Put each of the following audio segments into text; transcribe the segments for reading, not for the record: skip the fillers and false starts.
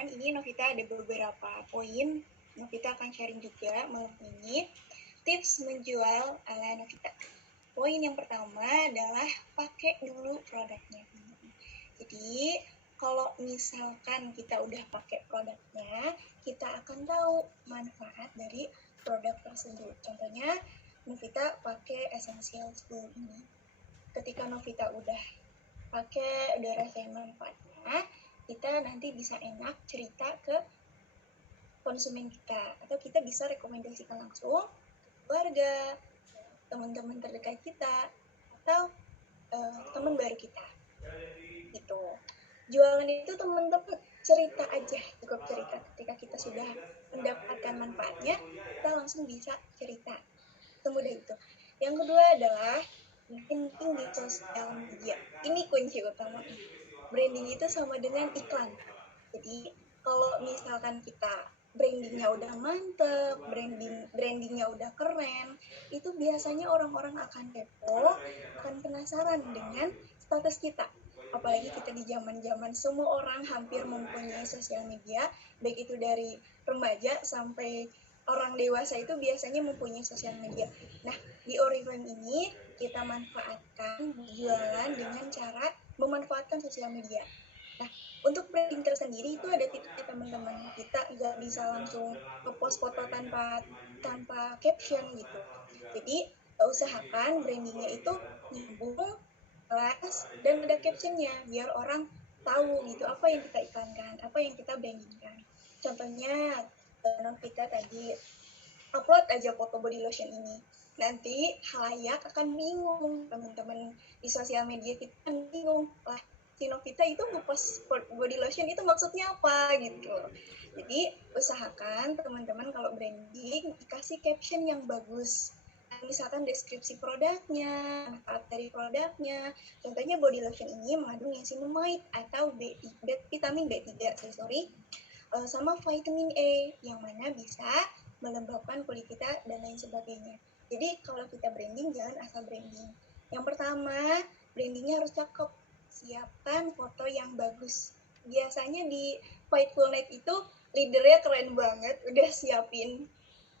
teman-teman, ini Novita ada beberapa poin. Novita akan sharing juga malam ini tips menjual ala Novita. Poin yang pertama adalah pakai dulu produknya. Jadi kalau misalkan kita udah pakai produknya, kita akan tahu manfaat dari produk tersebut. Contohnya Novita pakai Essential School ini. Ketika Novita udah pakai, udah rasain manfaatnya, kita nanti bisa enak cerita ke konsumen kita, atau kita bisa rekomendasikan langsung ke keluarga, teman-teman terdekat kita, atau teman baru kita gitu. Jualan itu teman-teman cerita aja, cukup cerita. Ketika kita sudah mendapatkan manfaatnya, kita langsung bisa cerita, semudah itu. Yang kedua adalah branding di sosial media. Ini kunci utama. Branding itu sama dengan iklan. Jadi kalau misalkan kita brandingnya udah mantep, brandingnya udah keren, itu biasanya orang-orang akan kepo, akan penasaran dengan status kita. Apalagi kita di zaman-zaman semua orang hampir mempunyai sosial media, baik itu dari remaja sampai orang dewasa itu biasanya mempunyai sosial media. Nah, di Oriflame ini kita manfaatkan jualan dengan cara memanfaatkan sosial media. Nah, untuk branding tersendiri itu ada tipsnya teman-teman. Kita nggak bisa langsung ngepost foto tanpa caption gitu. Jadi usahakan brandingnya itu nyambung, jelas, dan ada captionnya biar orang tahu gitu apa yang kita iklankan, apa yang kita brandingkan. Contohnya Novita tadi upload aja foto body lotion ini. Nanti halayak akan bingung, teman-teman di sosial media kita kan bingung, lah si Novita itu ngepost body lotion itu maksudnya apa gitu. Jadi usahakan teman-teman kalau branding dikasih caption yang bagus. Misalkan deskripsi produknya, manfaat dari produknya. Contohnya body lotion ini mengandung niacinamide atau vitamin B3, sama vitamin E yang mana bisa melembabkan kulit kita dan lain sebagainya. Jadi kalau kita branding jangan asal branding. Yang pertama, brandingnya harus cakep. Siapkan foto yang bagus. Biasanya di Fightful Night itu leadernya keren banget, udah siapin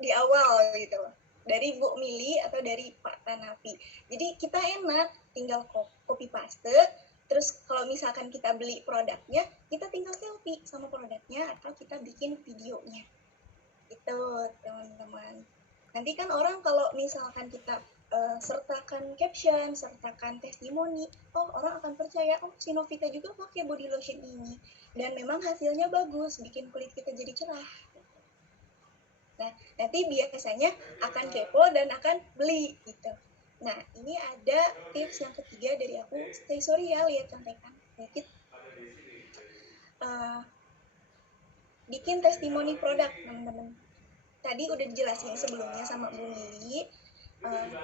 di awal gitu dari Bu Mili atau dari Pak Tanapi. Jadi kita enak tinggal copy paste. Terus kalau misalkan kita beli produknya, kita tinggal selfie sama produknya atau kita bikin videonya. Itu teman-teman. Nanti kan orang kalau misalkan kita sertakan caption, sertakan testimoni, oh orang akan percaya, oh si Novita juga pakai body lotion ini. Dan memang hasilnya bagus, bikin kulit kita jadi cerah. Nah, nanti biasanya akan kepo dan akan beli gitu. Nah, ini ada tips yang ketiga dari aku. Stay sorry ya, lihat contekan. Sedikit. Bikin testimoni produk, teman-teman. Tadi udah dijelasin sebelumnya sama Bu Mili.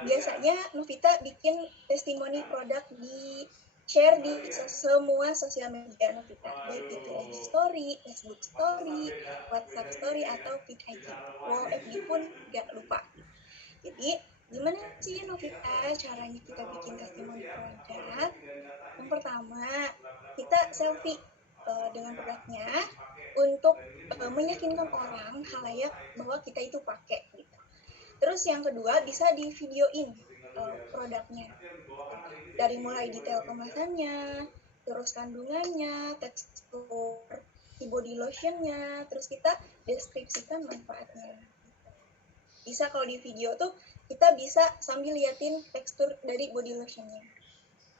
Biasanya Novita bikin testimoni produk di share di semua sosial media Novita, baik itu IG Story, Facebook Story, WhatsApp Story, atau feed IG. Wow, FB pun gak lupa. Jadi, gimana sih Novita caranya kita bikin testimoni produk? Yang pertama, kita selfie dengan produknya untuk meyakinkan orang halayak bahwa kita itu pakai gitu. Terus yang kedua bisa di videoin produknya. Dari mulai detail kemasannya, terus kandungannya, tekstur si body lotionnya, terus kita deskripsikan manfaatnya. Bisa kalau di video tuh kita bisa sambil liatin tekstur dari body lotionnya.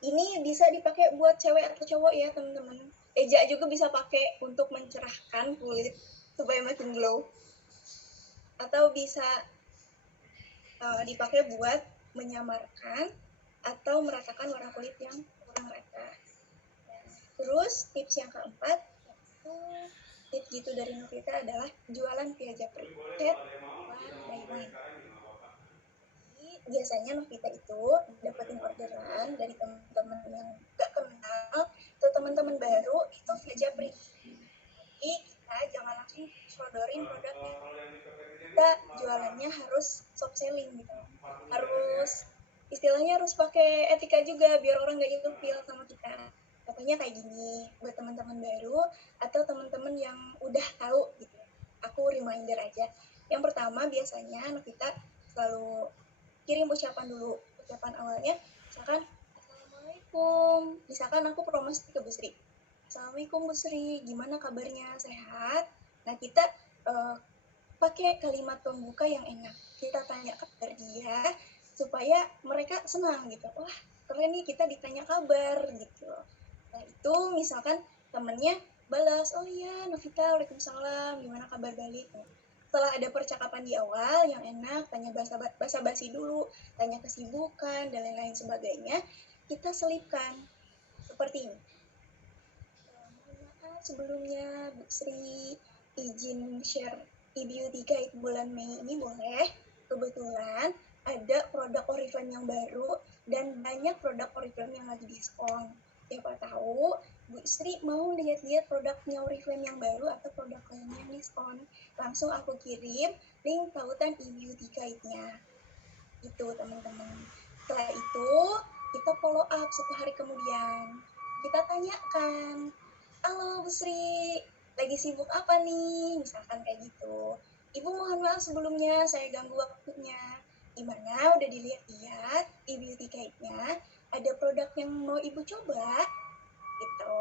Ini bisa dipakai buat cewek atau cowok ya teman-teman. Eja juga bisa pakai untuk mencerahkan kulit supaya makin glow. Atau bisa dipakai buat menyamarkan atau meratakan warna kulit yang kurang rata. Terus tips yang keempat, tips gitu dari Novita adalah jualan via Japri. Chat one by one. Biasanya Novita itu dapetin orderan dari teman-teman yang gak kenal atau teman-teman baru itu via Japri. Jadi kita jangan langsung sodorin produknya. Kita jualannya harus soft selling gitu. Harus istilahnya harus pakai etika juga biar orang gak ilfil sama kita. contohnya kayak gini, buat teman-teman baru atau teman-teman yang udah tahu gitu. Aku reminder aja. Yang pertama biasanya kita selalu kirim ucapan dulu. Ucapan awalnya misalkan Assalamualaikum. Misalkan aku promosi ke Bu Sri. Assalamualaikum Bu Sri, gimana kabarnya? Sehat? Nah, kita uh, pakai kalimat pembuka yang enak. Kita tanya kabar dia supaya mereka senang gitu. Wah, keren nih kita ditanya kabar gitu. Nah, itu misalkan temennya balas, oh iya Novita, waalaikumsalam, gimana kabar balik? Nah, setelah ada percakapan di awal yang enak, tanya basa-basi dulu, tanya kesibukan, dan lain-lain sebagainya, kita selipkan seperti ini. Mohon maaf sebelumnya, Bu Sri, izin share e-beauty guide bulan Mei ini boleh? Kebetulan ada produk Oriflame yang baru dan banyak produk Oriflame yang lagi diskon. Siapa tahu Bu Sri mau lihat-lihat produknya Oriflame yang baru atau produk lainnya yang diskon. Langsung aku kirim link tautan e-beauty guide-nya. Itu teman-teman. Setelah itu kita follow up 1 hari kemudian. Kita tanyakan, halo Bu Sri, lagi sibuk apa nih? Misalkan kayak gitu. Ibu mohon maaf sebelumnya saya ganggu waktunya. Gimana? Udah dilihat-lihat e-beauty guide-nya? Ada produk yang mau Ibu coba? Gitu.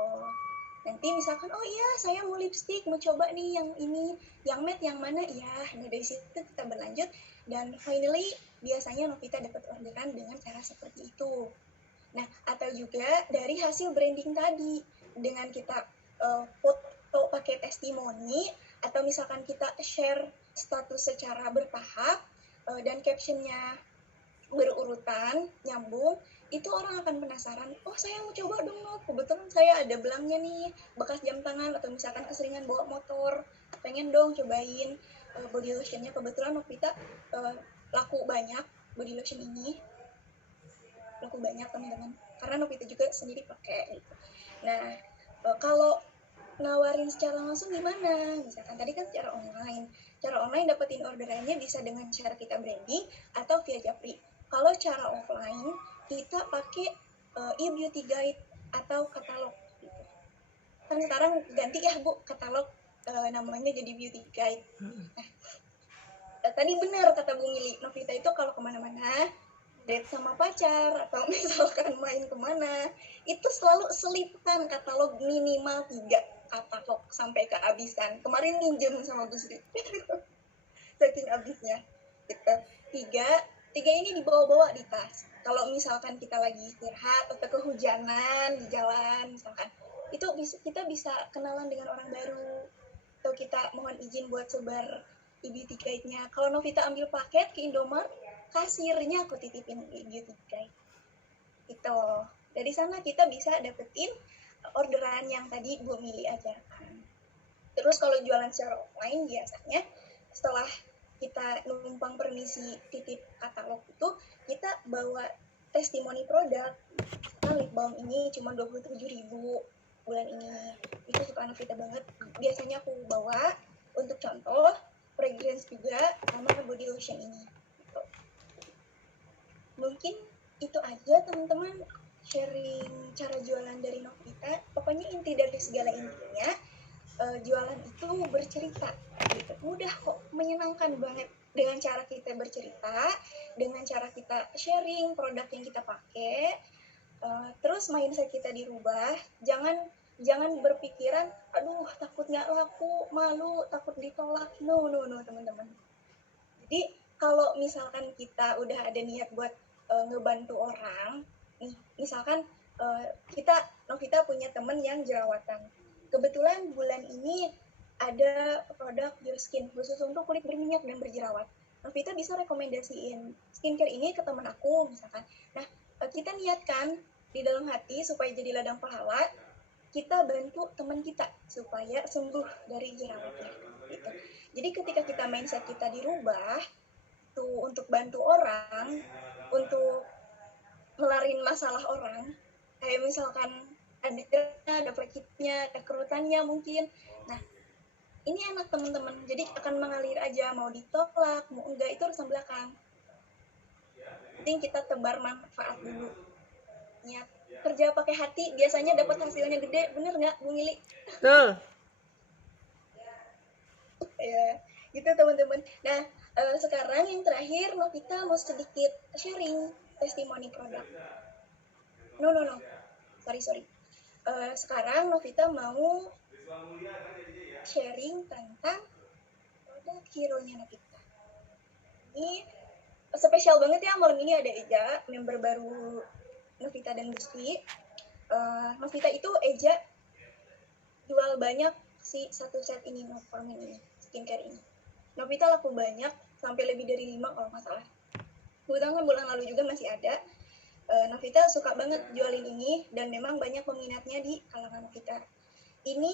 Nanti misalkan, oh iya saya mau lipstick, mau coba nih yang ini, yang matte yang mana ya. Nah dari situ kita berlanjut dan finally biasanya Novita dapat orderan dengan cara seperti itu. Nah, atau juga dari hasil branding tadi dengan kita foto pakai testimoni atau misalkan kita share status secara bertahap dan captionnya berurutan, nyambung, itu orang akan penasaran, oh saya mau coba dong Nov, kebetulan saya ada belangnya nih, bekas jam tangan, atau misalkan keseringan bawa motor, pengen dong cobain body lotionnya, kebetulan Novita laku banyak body lotion ini, laku banyak teman-teman, karena Novita juga sendiri pakai gitu. Nah, kalau nawarin secara langsung gimana? Misalkan tadi kan secara online dapetin orderannya bisa dengan cara kita branding atau via Japri. Kalau cara offline kita pakai e-beauty guide atau katalog gitu. Kan sekarang ganti ya Bu katalog namanya jadi beauty guide. Nah, tadi benar kata Bu Mili, Novita itu kalau kemana-mana date sama pacar atau misalkan main kemana itu selalu selipkan katalog minimal 3 katalog sampai kehabisan. Kemarin minjem sama Bu Sri saking habisnya gitu. tiga ini dibawa-bawa di tas. Kalau misalkan kita lagi istirahat atau kehujanan di jalan misalkan, itu kita bisa kenalan dengan orang baru atau kita mohon izin buat sebar e-beauty guide-nya. Kalau Novita ambil paket ke Indomaret, kasirnya aku titipin e-beauty guide. Itu dari sana kita bisa dapetin orderan yang tadi Bu Mili ajarkan. Terus kalau jualan secara offline biasanya setelah kita numpang permisi titip katalog itu, kita bawa testimoni produk. Misalkan lip balm ini cuma 27.000 bulan ini. Itu suka Novita banget. Biasanya aku bawa untuk contoh, fragrance juga sama body lotion ini. Gitu. Mungkin itu aja teman-teman sharing cara jualan dari Novita. Pokoknya inti dari segala intinya, jualan itu bercerita gitu. Mudah kok, menyenangkan banget dengan cara kita bercerita, dengan cara kita sharing produk yang kita pakai. Terus mindset kita dirubah, jangan berpikiran aduh takut nggak laku, malu, takut ditolak. No teman-teman. Jadi kalau misalkan kita udah ada niat buat ngebantu orang nih, misalkan Novita punya temen yang jerawatan. Kebetulan bulan ini ada produk Your Skin khusus untuk kulit berminyak dan berjerawat. Novita bisa rekomendasiin skincare ini ke teman aku misalkan. Nah, kita niatkan di dalam hati supaya jadi ladang pahala, kita bantu teman kita supaya sembuh dari jerawatnya. Gitu. Jadi ketika kita mindset kita dirubah, tuh untuk bantu orang, untuk ngelarin masalah orang, kayak misalkan ada penyakitnya, ada kerutannya mungkin. Nah, ini enak teman-teman, jadi akan mengalir aja, mau ditolak, mau enggak, itu urusan belakang. Penting kita tebar manfaat dulu. Niat kerja pakai hati biasanya dapat hasilnya gede, bener nggak Bu Mili? Betul. Ya, gitu teman-teman. Nah, sekarang yang terakhir Novita mau sedikit sharing testimoni produk. No. Sorry. Sekarang Novita mau sharing tentang produk hero-nya Novita. Ini spesial banget ya, malam ini ada Eja, member baru Novita dan Gusti. Novita itu Eja jual banyak si satu set ini, Norformin ini, skincare ini. Novita laku banyak, sampai lebih dari 5 kalau nggak salah. Kebetulan bulan lalu juga masih ada. Novita suka banget jualin ini, dan memang banyak peminatnya di kalangan Novita. Ini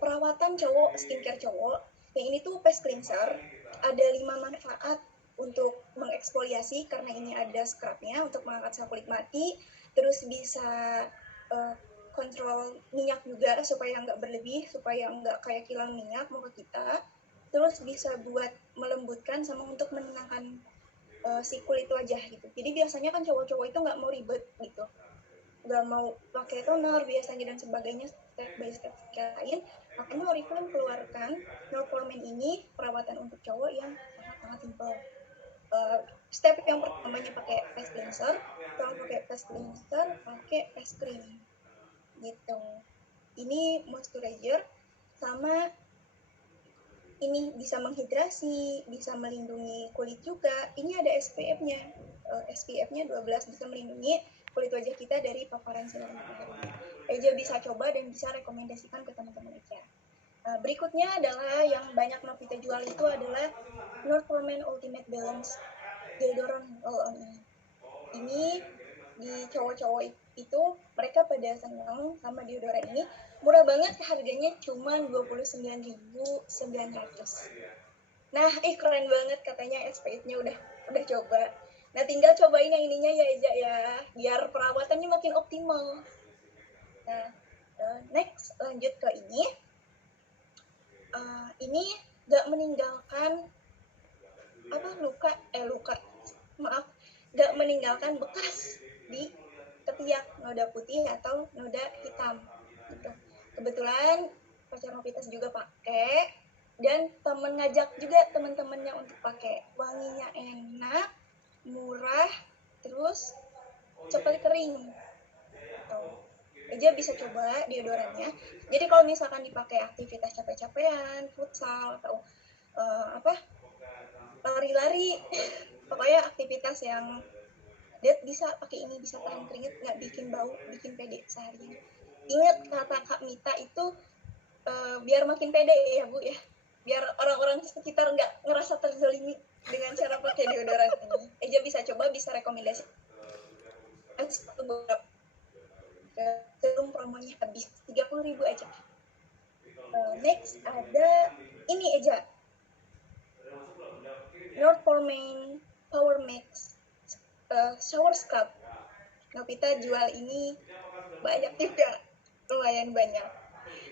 perawatan cowok, skincare cowok. Yang ini tuh face cleanser, ada 5 manfaat untuk mengeksfoliasi, karena ini ada scrubnya untuk mengangkat sel kulit mati, terus bisa kontrol minyak juga supaya nggak berlebih, supaya nggak kayak kilang minyak muka kita, terus bisa buat melembutkan sama untuk menenangkan si kulit wajah gitu. Jadi biasanya kan cowok-cowok itu nggak mau ribet gitu, nggak mau pakai toner biasanya dan sebagainya, step by step lain. Makanya Oriflame keluarkan Norformin ini, perawatan untuk cowok yang sangat-sangat simple. Step yang pertamanya pakai face cleanser, kalau pakai face cleanser pakai face cream gitu. Ini moisturizer, sama ini bisa menghidrasi, bisa melindungi kulit juga. Ini ada SPF-nya. SPF-nya 12, bisa melindungi kulit wajah kita dari paparan sinar matahari. Eja bisa coba dan bisa rekomendasikan ke teman-teman Eja. Berikutnya adalah yang banyak Novita jual itu adalah Norformin Ultimate Balance Deodorant Roll-On ini. Ini di cowok-cowok itu mereka pada senang sama deodoran ini. Murah banget, harganya cuma 29.900. Nah, keren banget katanya, SPF-nya udah coba. Nah, tinggal cobain yang ininya ya Eja ya, biar perawatannya makin optimal. Nah, next lanjut ke ini. Ini gak meninggalkan gak meninggalkan bekas di ketiak, noda putih atau noda hitam gitu. Kebetulan pacar Novitas juga pakai, dan temen ngajak juga teman-temannya untuk pakai. Wanginya enak, murah, terus cepat kering gitu. Aja bisa coba deodorannya. Jadi kalau misalkan dipakai aktivitas capek-capean, futsal, atau lari-lari, pokoknya aktivitas yang bisa pakai ini, bisa tahan keringet, nggak bikin bau, bikin pede seharian. Ingat kata Kak Mita itu, biar makin pede ya Bu ya, biar orang-orang sekitar nggak ngerasa terzalimi dengan cara pakai deodoran ini. Eja bisa coba, bisa rekomendasi. Sebelum promonya habis, 30.000 aja. Next ada ini Eja, Norformin Power Max Shower Scrub. Novita jual ini banyak juga, lumayan banyak.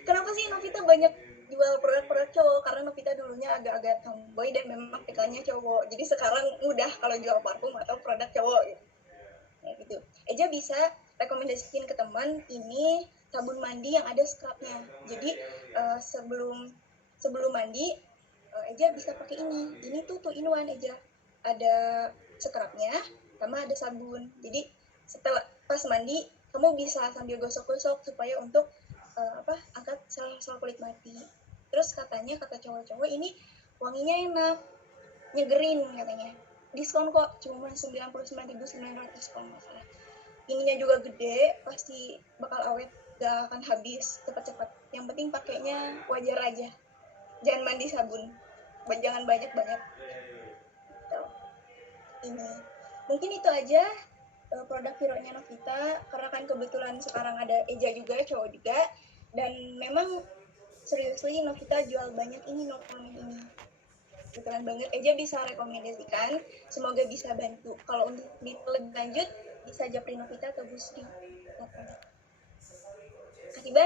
Kenapa sih Novita banyak jual produk-produk cowok? Karena Novita dulunya agak-agak tomboy dan memang pikirannya cowok. Jadi sekarang mudah kalau jual parfum atau produk cowok gitu. Ya, gitu. Eja bisa rekomendasiin ke teman ini sabun mandi yang ada scrubnya. Jadi sebelum mandi Eja bisa pakai ini. Ini tuh 2-in-1 Eja. Ada scrubnya sama ada sabun. Jadi setelah pas mandi kamu bisa sambil gosok-gosok supaya untuk angkat sel-sel kulit mati. Terus katanya, kata cowok-cowok ini wanginya enak, nyegerin katanya. Diskon kok, cuma 99.900 kalau nggak salah. Ininya juga gede, pasti bakal awet, gak akan habis cepat-cepat. Yang penting pakainya wajar aja, jangan mandi sabun, jangan banyak-banyak. Ini mungkin itu aja produk hero-nya Novita, karena kan kebetulan sekarang ada Eja juga, cowok juga, dan memang seriously Novita jual banyak ini Norformin ini. Kebetulan banget Eja bisa rekomendasikan, semoga bisa bantu. Kalau untuk lebih lanjut bisa japri Novita atau Busri. Kasih banyak.